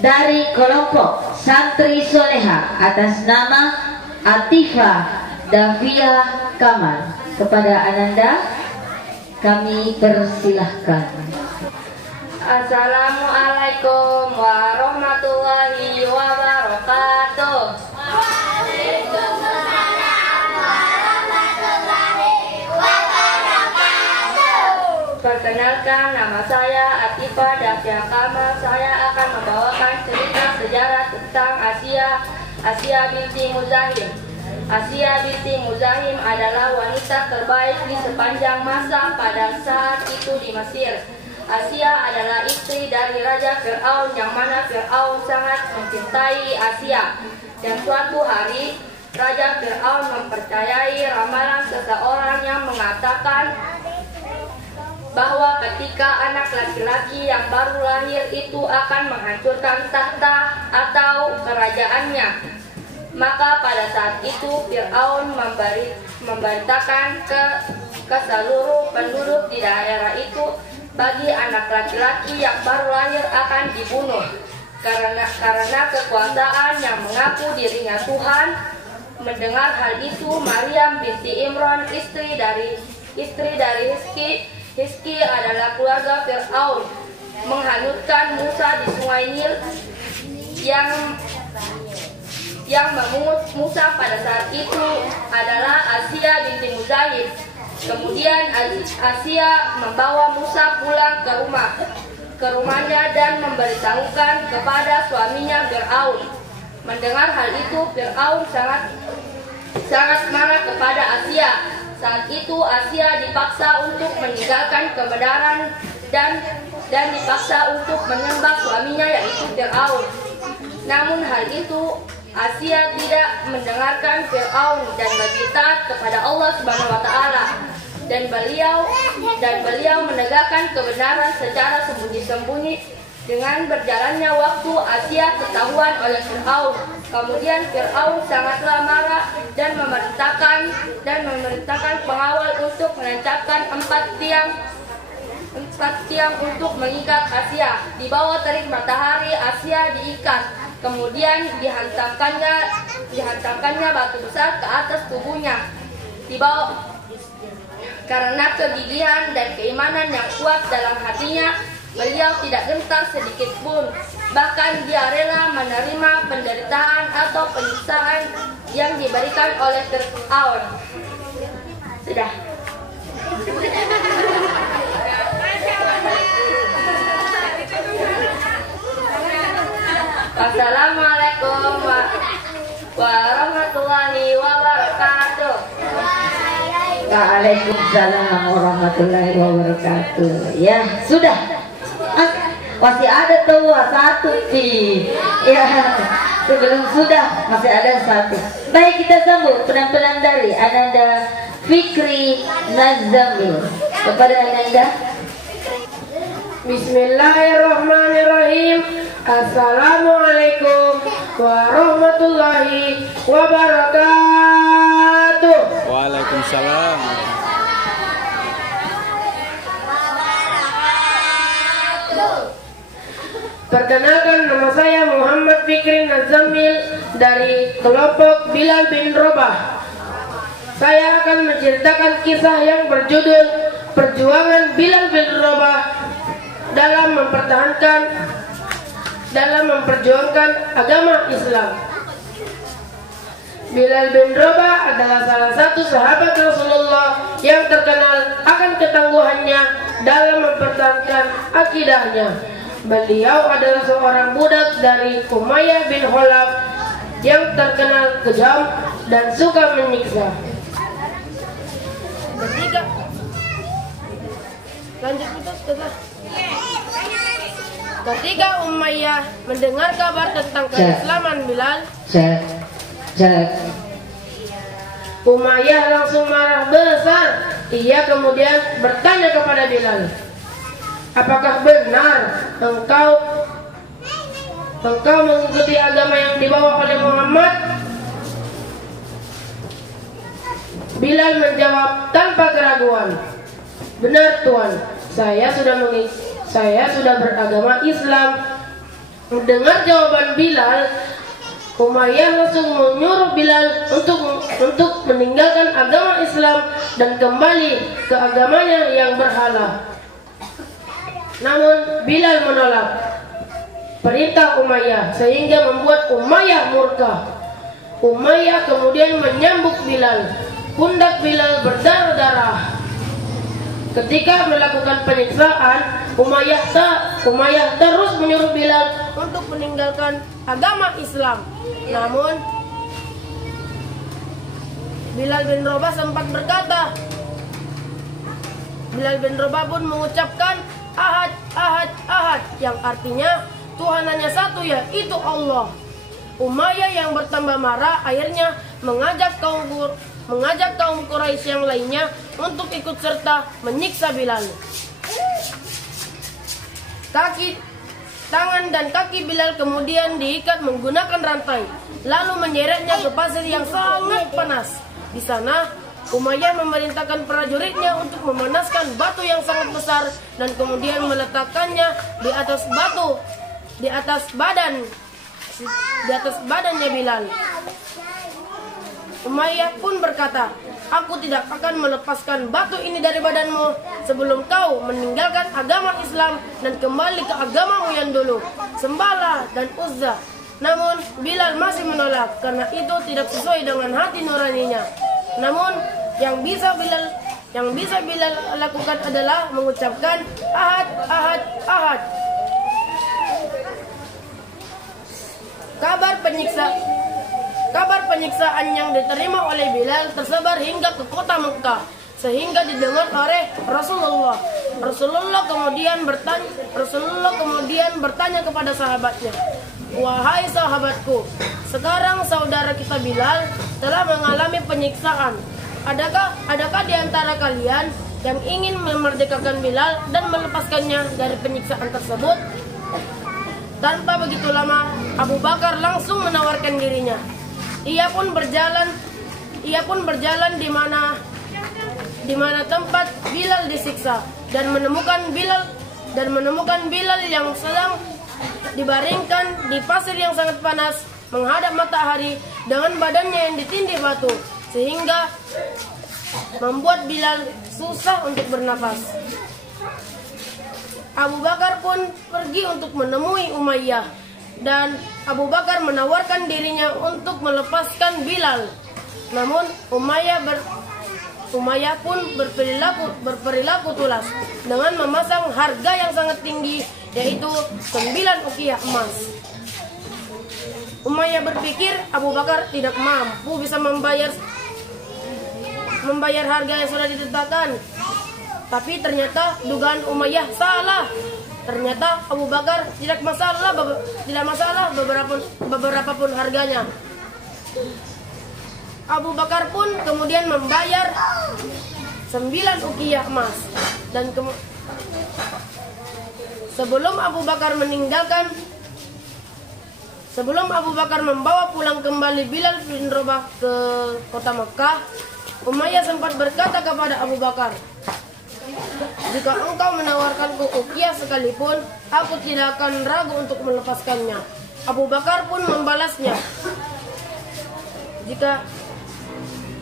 dari kelompok Santri Soleha atas nama Atifah Davia Kamal. Kepada Ananda kami persilahkan. Assalamualaikum warahmatullahi wabarakatuh. Waalaikumsalam warahmatullahi wabarakatuh. Perkenalkan, nama saya Atifah Davia Kamal. Saya akan membawakan cerita sejarah tentang Asia binti Muzahim. Asia binti Muzahim adalah wanita terbaik di sepanjang masa pada saat itu di Mesir. Asia adalah istri dari Raja Fir'aun, yang mana Fir'aun sangat mencintai Asia. Dan suatu hari Raja Fir'aun mempercayai ramalan seseorang yang mengatakan bahwa ketika anak laki-laki yang baru lahir itu akan menghancurkan tahta atau kerajaannya. Maka pada saat itu Fir'aun memberitakan ke seluruh penduduk di daerah itu, bagi anak laki-laki yang baru lahir akan dibunuh karena kekuasaan yang mengaku dirinya Tuhan. Mendengar hal itu, Maryam binti Imran, istri dari Hizki adalah keluarga Fir'aun, menghanyutkan Musa di sungai Nil. Yang memungut Musa pada saat itu adalah Asia binti Muzahim. Kemudian Asia membawa Musa pulang ke rumahnya dan memberitahukan kepada suaminya Fir'aun. Mendengar hal itu, Fir'aun sangat marah kepada Asia. Saat itu Asia dipaksa untuk meninggalkan kebenaran dan dipaksa untuk menyembah suaminya, yaitu Fir'aun. Namun hal itu Asia tidak mendengarkan Fir'aun dan lebih taat kepada Allah Subhanahu wa Ta'ala, dan beliau menegakkan kebenaran secara sembunyi-sembunyi. Dengan berjalannya waktu, Asia ketahuan oleh Fir'aun. Kemudian Fir'aun sangatlah marah dan memerintahkan pengawal untuk menancapkan empat tiang untuk mengikat Asia. Di bawah terik matahari Asia diikat. Kemudian dihantamkannya batu besar ke atas tubuhnya. Karena kegigihan dan keimanan yang kuat dalam hatinya, beliau tidak gentar sedikit pun. Bahkan dia rela menerima penderitaan atau penyiksaan yang diberikan oleh Fir'aun. Sudah. Assalamualaikum warahmatullahi wabarakatuh. Waalaikumsalam warahmatullahi wabarakatuh. Ya, sudah. Masih ada tuh satu sih. Ya, sebelum sudah masih ada satu. Baik, kita sambut penampilan dari Ananda Fikri Nazamil. Kepada Ananda. Bismillahirrahmanirrahim. Assalamualaikum warahmatullahi wabarakatuh. Waalaikumsalam. Perkenalkan, nama saya Muhammad Fikri Nazamil dari kelompok Bilal bin Rabah. Saya akan menceritakan kisah yang berjudul Perjuangan Bilal bin Rabah dalam memperjuangkan agama Islam. Bilal bin Rabah adalah salah satu sahabat Rasulullah yang terkenal akan ketangguhannya dalam mempertahankan akidahnya. Beliau adalah seorang budak dari Umayyah bin Khalaf yang terkenal kejam dan suka menyiksa. Ketika Umayyah mendengar kabar tentang keislaman Bilal, Umayyah langsung marah besar. Ia kemudian bertanya kepada Bilal, apakah benar engkau mengikuti agama yang dibawa oleh Muhammad? Bilal menjawab tanpa keraguan, benar Tuan, saya sudah beragama Islam Mendengar jawaban Bilal, Umayyah langsung menyuruh Bilal untuk meninggalkan agama Islam dan kembali ke agamanya yang berhala. Namun Bilal menolak perintah Umayyah sehingga membuat Umayyah murka. Umayyah kemudian menyambuk Bilal. Pundak Bilal berdarah-darah. Ketika melakukan penyiksaan, Umayyah terus menyuruh Bilal untuk meninggalkan agama Islam. Namun Bilal bin Rabah sempat berkata, Bilal bin Rabah pun mengucapkan Ahad, Ahad, Ahad, yang artinya Tuhan hanya satu, yaitu Allah. Umayyah yang bertambah marah akhirnya mengajak kaum Quraisy yang lainnya untuk ikut serta menyiksa Bilal. Tangan dan kaki Bilal kemudian diikat menggunakan rantai, lalu menyeretnya ke pasir yang sangat panas. Di sana, Umayyah memerintahkan prajuritnya untuk memanaskan batu yang sangat besar dan kemudian meletakkannya di atas badannya Bilal. Umayyah pun berkata, "Aku tidak akan melepaskan batu ini dari badanmu sebelum kau meninggalkan agama Islam dan kembali ke agamamu yang dulu, sembahlah dan Uzza." Namun Bilal masih menolak karena itu tidak sesuai dengan hati nuraninya. Namun yang bisa Bilal lakukan adalah mengucapkan Ahad, Ahad, Ahad. Kabar penyiksaan yang diterima oleh Bilal tersebar hingga ke kota Mekah sehingga didengar oleh Rasulullah. Rasulullah kemudian bertanya kepada sahabatnya, "Wahai sahabatku, sekarang saudara kita Bilal telah mengalami penyiksaan. Adakah di antara kalian yang ingin memerdekakan Bilal dan melepaskannya dari penyiksaan tersebut?" Tanpa begitu lama, Abu Bakar langsung menawarkan dirinya. Ia pun berjalan di mana tempat Bilal disiksa dan menemukan Bilal yang sedang dibaringkan di pasir yang sangat panas menghadap matahari dengan badannya yang ditindih batu sehingga membuat Bilal susah untuk bernafas. Abu Bakar pun pergi untuk menemui Umayyah dan Abu Bakar menawarkan dirinya untuk melepaskan Bilal. Namun Umayyah pun berperilaku tulas dengan memasang harga yang sangat tinggi, yaitu 9 uqiyah emas. Umayyah berpikir Abu Bakar tidak mampu bisa membayar harga yang sudah ditetapkan. Tapi ternyata dugaan Umayyah salah. Ternyata Abu Bakar tidak masalah beberapa pun harganya. Abu Bakar pun kemudian membayar 9 uqiyah emas dan sebelum Abu Bakar membawa pulang kembali Bilal bin Rabah ke kota Mekah, Umayyah sempat berkata kepada Abu Bakar, "Jika engkau menawarkanku uqiyah sekalipun, aku tidak akan ragu untuk melepaskannya." Abu Bakar pun membalasnya,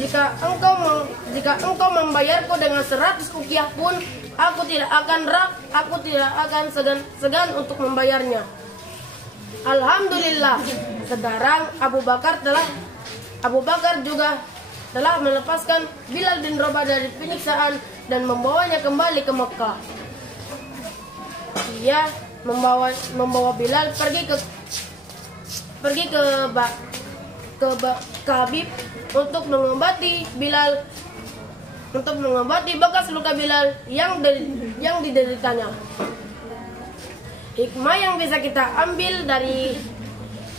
Jika engkau membayarku dengan 100 uqiyah pun, aku tidak akan segan untuk membayarnya. Alhamdulillah, sekarang Abu Bakar juga telah melepaskan Bilal bin Rabah dari penyiksaan dan membawanya kembali ke Mekah. Ia membawa Bilal pergi ke Habib untuk mengobati bekas luka Bilal yang dideritanya. Hikmah yang bisa kita ambil dari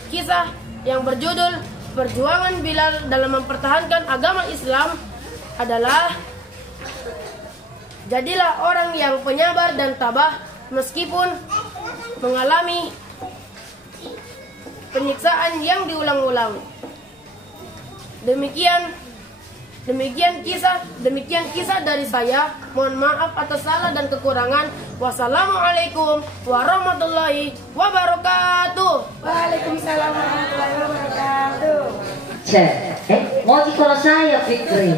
kisah yang berjudul Perjuangan Bilal dalam mempertahankan agama Islam adalah: jadilah orang yang penyabar dan tabah meskipun mengalami penyiksaan yang diulang-ulang. Demikian Demikian kisah dari saya. Mohon maaf atas salah dan kekurangan. Wassalamualaikum warahmatullahi wabarakatuh. Waalaikumsalam warahmatullahi wabarakatuh. Mau kalau saya Fikri.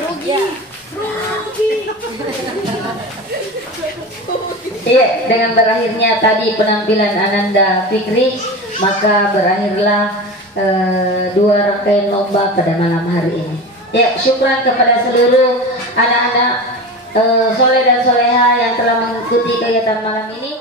Rugi. Iya, dengan berakhirnya tadi penampilan Ananda Fikri, maka berakhirlah dua rangkaian lomba pada malam hari ini. Ya, syukran kepada seluruh anak-anak soleh dan soleha yang telah mengikuti kegiatan malam ini.